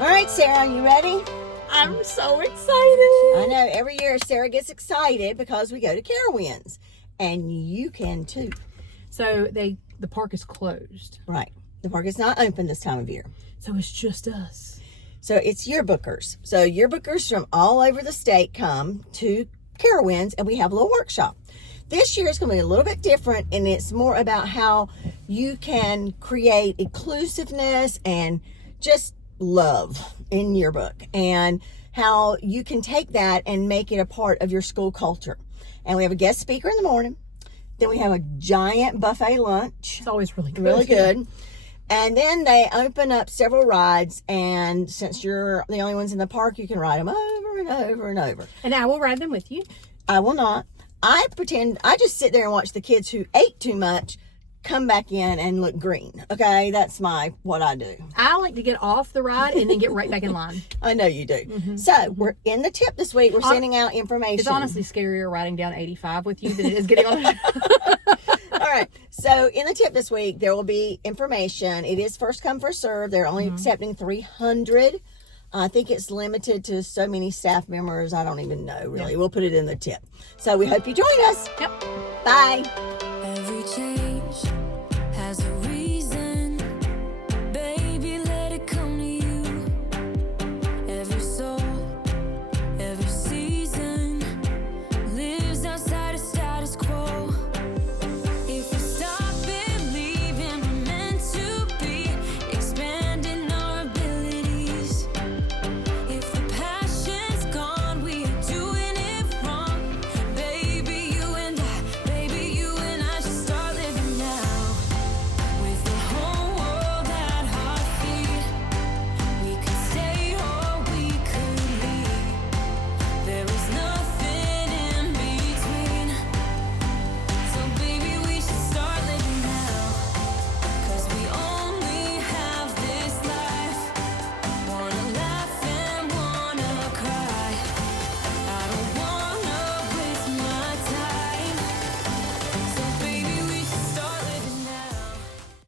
All right, Sarah, you ready? I'm so excited. I know. Every year, Sarah gets excited because we go to Carowinds. And you can too. So the park is closed. Right. The park is not open this time of year. So it's just us. So it's yearbookers. So yearbookers from all over the state come to Carowinds, and we have a little workshop. This year is going to be a little bit different, and it's more about how you can create inclusiveness and just love in your book, and how you can take that and make it a part of your school culture. And we have a guest speaker in the morning. Then we have a giant buffet lunch. It's always really good. Really good. And then they open up several rides, and since you're the only ones in the park, you can ride them over and over and over. And I will ride them with you. I will not. I just sit there and watch the kids who ate too much come back in and look green. Okay, that's what I do. I like to get off the ride and then get right back in line. I know you do. Mm-hmm. So we're in the tip this week. We're sending out information. It's honestly scarier riding down 85 with you than it is getting on. All right. So in the tip this week, there will be information. It is first come, first serve. They're only accepting 300. I think it's limited to so many staff members. I don't even know, really. Yeah. We'll put it in the tip. So we hope you join us. Yep. Bye.